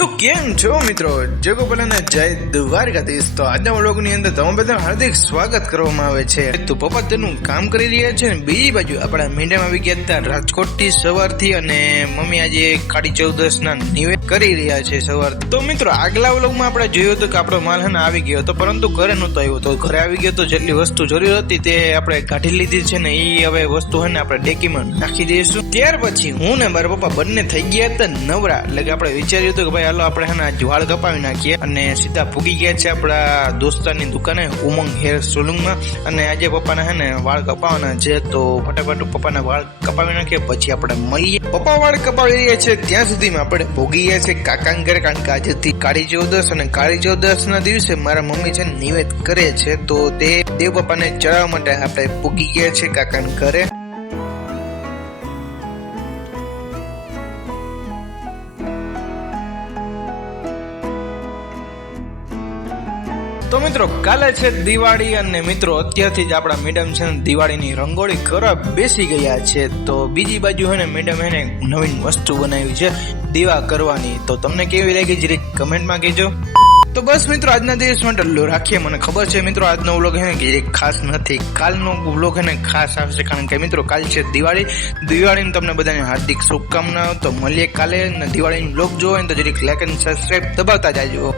તો કેમ છો મિત્રો, જય ગોપાલ જય દ્વારકાધીશ। તો આજના વ્લોગની અંદર તમે બધાનું હાર્દિક સ્વાગત કરવામાં આવે છે। તો પપ્પા તેનું કામ કરી રહ્યા છે ને બીજી બાજુ આપણા મેડમ આવી ગયા હતા રાજકોટ થી સવારથી, અને મમ્મી આજે કાળી ચૌદસ ના નિવેદ કરી રહ્યા છે સવાર। તો મિત્રો આગલા વ્લોગમાં આપણે જોયું હતું કે આપણો માલ હે ને આવી ગયો હતો, પરંતુ ઘરે નહોતો આવ્યો। તો ઘરે આવી ગયો તો જેટલી વસ્તુ જરૂર હતી તે આપણે કાઢી લીધી છે ને એ હવે વસ્તુ હે ને આપણે ડેકીમાં નાખી દઈશું। ત્યાર પછી હું ને મારા પપ્પા બંને થઈ ગયા હતા નવરા, એટલે કે આપણે વિચાર્યું હતું કે ભાઈ હાલો આપણે હે ને આજ વાળ કપાવી નાખીએ, અને સીધા પૂગી ગયા છે આપણા દોસ્તારની દુકાને ઉમંગ હેર સલૂનમાં। અને આજે પપ્પાના હે ને વાળ કપાવવાના છે, તો ફટાફટ પપ્પાના વાળ કપાવી નાખીએ પછી આપણે મળીએ। પપ્પા વાળ કપાવી રહ્યા છે ત્યાં સુધીમાં આપણે ભોગી ગયા છે કાકાના ઘરે, કારણ કે આજથી કાળી ચૌદસ, અને કાળી ચૌદસ ના દિવસે મારા મમ્મી છે નિવેદ કરે છે, તો તે દેવ પપ્પાને ચડાવવા માટે આપણે પૂગી ગયા છે કાકાના ઘરે। તો મિત્રો કાલે છે દિવાળી, અને મિત્રો અત્યારથી જ આપણા મેડમ છે ને દિવાળીની રંગોળી કરવા બેસી ગયા છે। તો બીજી બાજુ હે ને મેડમ હે ને નવીન વસ્તુ બનાવી છે દીવા કરવાની, તો તમને કેવી લાગી જરીક કમેન્ટમાં કહેજો। તો બસ મિત્રો આજના દિવસ માટે રાખીએ। મને ખબર છે મિત્રો આજનો વ્લોગ હે ને કે ખાસ નથી, કાલનો વ્લોગ હે ને ખાસ આવશે, કારણ કે મિત્રો કાલ છે દિવાળીની તમને બધાને હાર્દિક શુભકામનાઓ। તો મળીએ કાલે, ને દિવાળીનો વ્લોગ જોવો હોય તો જરીક લાઈક અને સબસ્ક્રાઇબ દબાવતા જાજો।